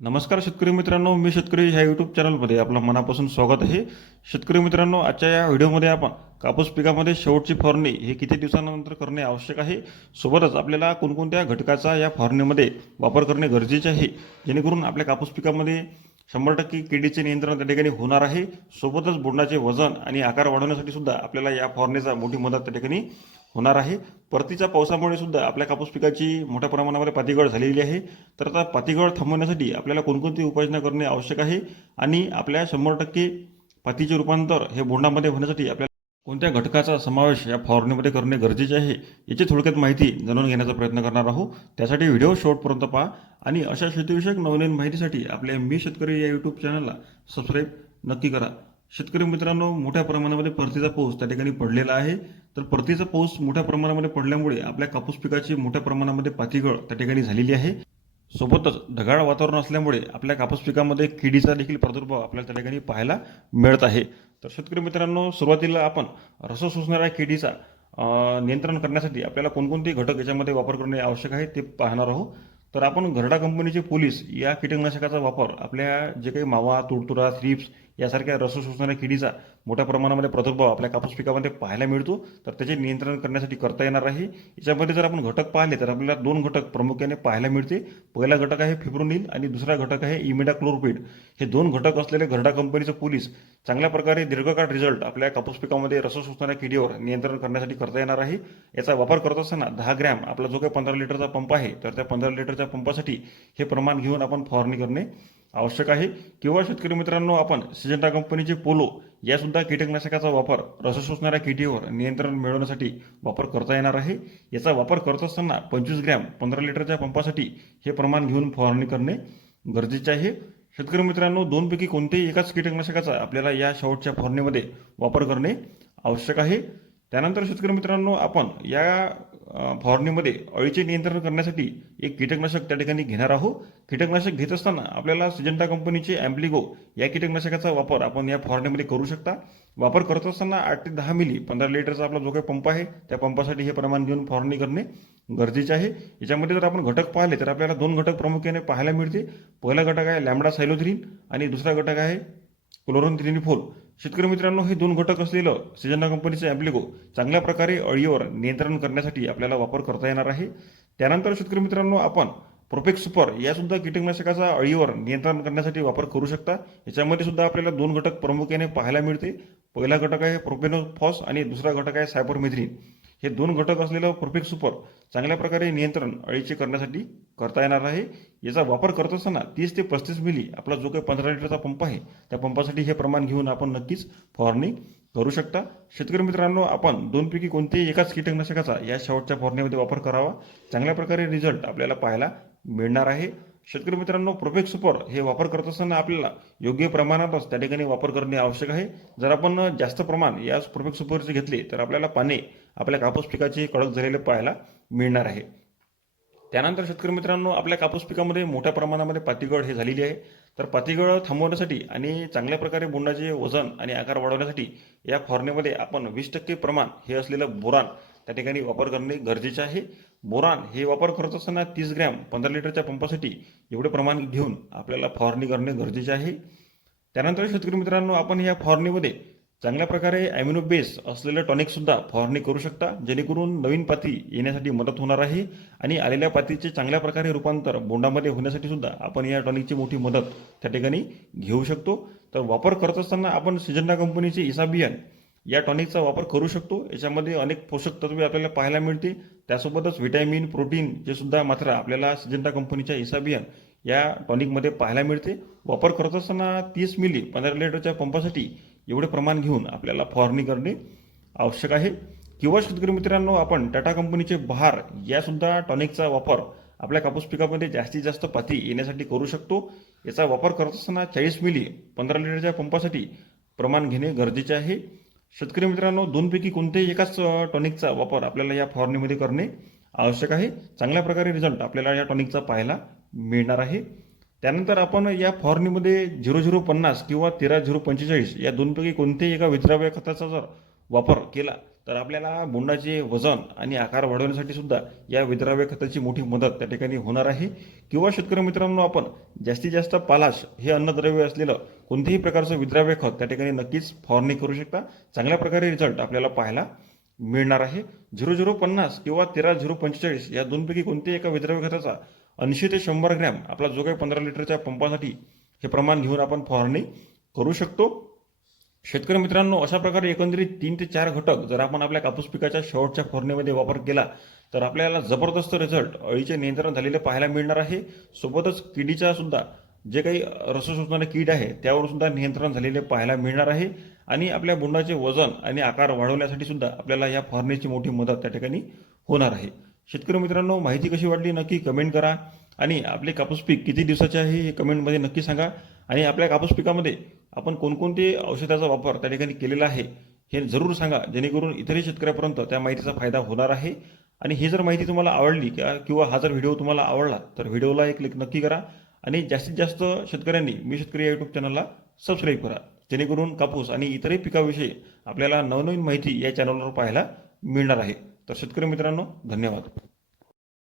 नमस्कार शेतकरी मित्रांनो, मी शेतकरी ह्या यूट्यूब चॅनलमध्ये आपलं मनापासून स्वागत आहे. शेतकरी मित्रांनो, आजच्या या व्हिडिओमध्ये आपण कापूस पिकामध्ये शेवटची फवारणी हे किती दिवसानंतर करणे आवश्यक आहे, सोबतच आपल्याला कोणकोणत्या घटकाचा या फवारणीमध्ये वापर करणे गरजेचे आहे, जेणेकरून आपल्या कापूस पिकामध्ये 100% किडीचे नियंत्रण त्या ठिकाणी होणार आहे. सोबतच बोंडाचे वजन आणि आकार वाढवण्यासाठी सुद्धा आपल्याला या फवारणीचा मोठी मदत त्या ठिकाणी होणार आहे. परतीच्या पावसामुळे सुद्धा आपल्या कापूस पिकाची मोठ्या प्रमाणामध्ये पातीगळ झालेली आहे. तर आता पातीगळ थांबवण्यासाठी आपल्याला कोणकोणती उपाययोजना करणे आवश्यक आहे आणि आपल्या 100% पातीचे रूपांतर हे बोंडामध्ये होण्यासाठी आपल्याला कोणत्या घटकाचा समावेश या फवारणीमध्ये करणे गरजेचे आहे, याची थोडक्यात माहिती जाणून घेण्याचा प्रयत्न करणार आहोत. त्यासाठी व्हिडिओ शेवटपर्यंत पहा आणि अशा शेतीविषयक नवनवीन माहितीसाठी आपल्या मी शेतकरी या यूट्यूब चॅनलला सबस्क्राईब नक्की करा. शेतकरी मित्रांनो, मोठ्या प्रमाणामध्ये परतीचा पाऊस त्या ठिकाणी पडलेला आहे. तर परतीचा पाऊस मोठ्या प्रमाणामध्ये पडल्यामुळे आपल्या कापूस पिकाची मोठ्या प्रमाणामध्ये पातीगळ त्या ठिकाणी झालेली आहे. सोबतच ढगाळ वातावरण असल्यामुळे आपल्या कापूस पिकामध्ये किडीचा देखील प्रादुर्भाव आपल्याला त्या ठिकाणी पाहायला मिळत आहे. तर शेतकरी मित्रांनो, सुरुवातीला आपण रस शोषणाऱ्या किडीचा नियंत्रण करण्यासाठी आपल्याला कोणकोणते घटक याच्यामध्ये वापर करणे आवश्यक आहे ते पाहणार आहोत. तर आपण घरडा कंपनीचे पोलीस या कीटकनाशकाचा वापर आपल्या जे काही मावा, तुडतुडा, थ्रिप्स यासारख्या रस शोषणाऱ्या किडीचा मोठ्या प्रमाणामध्ये प्रादुर्भाव आपल्या कापूस पिकामध्ये पाहायला मिळतो, तर त्याचे नियंत्रण करण्यासाठी करता येणार आहे. याच्यामध्ये जर आपण घटक पाहिले तर आपल्याला दोन घटक प्रामुख्याने पाहायला मिळते. पहिला घटक आहे फिब्रोनिल आणि दुसरा घटक आहे इमिडाक्लोरपिड. हे दोन घटक असलेले घरडा कंपनीचं पोलीस चांगल्या प्रकारे दीर्घकाळ रिझल्ट आपल्या कापूस पिकामध्ये रस शोषणाऱ्या किडीवर नियंत्रण करण्यासाठी करता येणार आहे. याचा वापर करत असताना 10 ग्रॅम आपला जो काही 15 लिटरचा पंप आहे, तर त्या 15 लिटरच्या पंपासाठी हे प्रमाण घेऊन आपण फवारणी करणे आवश्यक आहे. किंवा शेतकरी मित्रांनो, आपण सिजंटा कंपनीचे पोलो यासुद्धा कीटकनाशकाचा वापर रस शोषणाऱ्या किडीवर नियंत्रण मिळवण्यासाठी वापर करता येणार आहे. याचा वापर करत असताना 25 ग्रॅम 15 लिटरच्या पंपासाठी हे प्रमाण घेऊन फवारणी करणे गरजेचे आहे. शेतकरी मित्रांनो, दोनपैकी कोणत्याही एकाच कीटकनाशकाचा आपल्याला या शेवटच्या फवारणीमध्ये वापर करणे आवश्यक आहे. त्यानंतर शेतकरी मित्रांनो, आपण या फवारणीमध्ये अळीचे नियंत्रण करण्यासाठी एक कीटकनाशक त्या ठिकाणी घेणार आहोत. कीटकनाशक घेत असताना आपल्याला सिजंटा कंपनीचे ॲम्प्लिगो या कीटकनाशकाचा वापर आपण या फवारणीमध्ये करू शकता. वापर करत असताना 8 ते 10 मिली 15 लिटरचा आपला जो काही पंप आहे, त्या पंपासाठी हे प्रमाण घेऊन फवारणी करणे गरजेचे आहे. याच्यामध्ये जर आपण घटक पाहिले तर आपल्याला दोन घटक प्रामुख्याने पाहायला मिळते. पहिला घटक आहे लॅम्बडा सायलोथ्रिन आणि दुसरा घटक आहे क्लोरोनथिनिफोल. शेतकरी मित्रांनो, हे दोन घटक असलेलं सिजंटा कंपनीचं ॲम्प्लिगो चांगल्या प्रकारे अळीवर नियंत्रण करण्यासाठी आपल्याला वापर करता येणार आहे. त्यानंतर शेतकरी मित्रांनो, आपण प्रोपेक्स सुपर यासुद्धा कीटकनाशकाचा अळीवर नियंत्रण करण्यासाठी वापर करू शकता. याच्यामध्ये सुद्धा आपल्याला दोन घटक प्रामुख्याने पाहायला मिळते. पहिला घटक आहे प्रोपेनोफॉस आणि दुसरा घटक आहे सायपरमेथ्रिन. हे दोन घटक असलेलं प्रोपेक्स सुपर चांगल्या प्रकारे नियंत्रण अळीचे करण्यासाठी करता येणार आहे. याचा वापर करत असताना 30 ते 35 मिली आपला जो काही 15 लिटरचा पंप आहे, त्या पंपासाठी हे प्रमाण घेऊन आपण नक्कीच फवारणी करू शकता. शेतकरी मित्रांनो, आपण दोनपैकी कोणत्याही एकाच कीटकनाशकाचा या शेवटच्या फवारणीमध्ये वापर करावा. चांगल्या प्रकारे रिझल्ट आपल्याला पाहायला मिळणार आहे. शेतकरी मित्रांनो, प्रोपेक्स सुपर हे वापर करत असताना आपल्याला योग्य प्रमाणातच त्या ठिकाणी वापर करणे आवश्यक आहे. जर आपण जास्त प्रमाण या प्रोपेक्स सुपरचे घेतले तर आपल्याला पाने आपल्या कापूस पिकाचे कडक झालेले पाहायला मिळणार आहे. त्यानंतर शेतकरी मित्रांनो, आपल्या कापूस पिकामध्ये मोठ्या प्रमाणामध्ये पातीगळ हे झालेली आहे. तर पातीगळ थांबवण्यासाठी आणि चांगल्या प्रकारे बोंडाचे वजन आणि आकार वाढवण्यासाठी या फवारणीमध्ये आपण 20% प्रमाण हे असलेलं बोरान त्या ठिकाणी वापर करणे गरजेचे आहे. बोरान हे वापर करत असताना 30 ग्रॅम 15 लिटरच्या पंपासाठी एवढे प्रमाण घेऊन आपल्याला फवारणी करणे गरजेचे आहे. त्यानंतर शेतकरी मित्रांनो, आपण या फवारणीमध्ये चांगल्या प्रकारे ॲमिनो बेस असलेलं टॉनिकसुद्धा फवारणी करू शकता, जेणेकरून नवीन पाती येण्यासाठी मदत होणार आहे आणि आलेल्या पातीचे चांगल्या प्रकारे रूपांतर बोंडामध्ये होण्यासाठी सुद्धा आपण या टॉनिकची मोठी मदत त्या ठिकाणी घेऊ शकतो. तर वापर करत असताना आपण सिजंटा कंपनीचे इसाबियन या टॉनिकचा वापर करू शकतो. याच्यामध्ये अनेक पोषक तत्वे आपल्याला पाहायला मिळते. त्यासोबतच व्हिटॅमिन, प्रोटीनचे सुद्धा मात्रा आपल्याला सिजंटा कंपनीच्या इसाबियन या टॉनिकमध्ये पाहायला मिळते. वापर करत असताना 30 मिली 15 लिटरच्या पंपासाठी एवढे प्रमाण घेऊन आपल्याला फवारणी करणे आवश्यक आहे. किंवा शेतकरी मित्रांनो, आपण टाटा कंपनीचे बहार यासुद्धा टॉनिकचा वापर आपल्या कापूस पिकामध्ये जास्तीत जास्त पाती येण्यासाठी करू शकतो. याचा वापर करत असताना 40 मिली 15 लिटरच्या पंपासाठी प्रमाण घेणे गरजेचे आहे. शेतकरी मित्रांनो, दोनपैकी कोणत्याही एकाच टॉनिकचा वापर आपल्याला या फवारणीमध्ये करणे आवश्यक आहे. चांगल्या प्रकारे रिझल्ट आपल्याला या टॉनिकचा पाहायला मिळणार आहे. त्यानंतर आपण या फवारणीमध्ये 0050 किंवा 13-045 या दोनपैकी कोणत्याही एका विद्राव्य खताचा जर वापर केला तर आपल्याला बोंडाचे वजन आणि आकार वाढवण्यासाठी सुद्धा या विद्राव्य खताची मोठी मदत त्या ठिकाणी होणार आहे. किंवा शेतकरी मित्रांनो, आपण जास्तीत जास्त पालाश हे अन्नद्रव्य असलेलं कोणत्याही प्रकारचं विद्राव्य खत त्या ठिकाणी नक्कीच फवारणी करू शकता. चांगल्या प्रकारे रिझल्ट आपल्याला पाहायला मिळणार आहे. 0050 किंवा 13045 या दोनपैकी कोणत्याही एका विद्राव्य खताचा 80 ते 100 ग्रॅम आपला जो काही 15 लिटरच्या पंपासाठी हे प्रमाण घेऊन आपण फवारणी करू शकतो. शेतकरी मित्रांनो, अशा प्रकारे एकंदरीत 3 ते 4 घटक जर आपण आपल्या कापूस पिकाच्या शेवटच्या फवारणीमध्ये वापर केला तर आपल्याला जबरदस्त रिझल्ट अळीचे नियंत्रण झालेले पाहायला मिळणार आहे. सोबतच किडीचा सुद्धा जे काही रस शोषणारे कीड आहे त्यावर सुद्धा नियंत्रण झालेले पाहायला मिळणार आहे. आणि आपल्या बोंडाचे वजन आणि आकार वाढवण्यासाठी सुद्धा आपल्याला या फवारणीची मोठी मदत त्या ठिकाणी होणार आहे. शेतकरी मित्रांनो, माहिती कशी वाटली नक्की कमेंट करा. आणि आपले कापूस पीक किती दिवसाचे आहे हे कमेंटमध्ये नक्की सांगा. आणि आपल्या कापूस पिकामध्ये आपण कोणकोणते औषधाचा वापर त्या ठिकाणी केलेला आहे हे जरूर सांगा, जेणेकरून इतरही शेतकऱ्यापर्यंत त्या माहितीचा फायदा होणार आहे. आणि ही जर माहिती तुम्हाला आवडली किंवा हा जर व्हिडिओ तुम्हाला आवडला तर व्हिडिओला एक क्लिक नक्की करा. आणि जास्तीत जास्त शेतकऱ्यांनी मी शेतकरी या यूट्यूब चॅनलला सबस्क्राईब करा, जेणेकरून कापूस आणि इतरही पिकाविषयी आपल्याला नवनवीन माहिती या चॅनलवर पाहायला मिळणार आहे. तर शेतकरी मित्रांनो, धन्यवाद.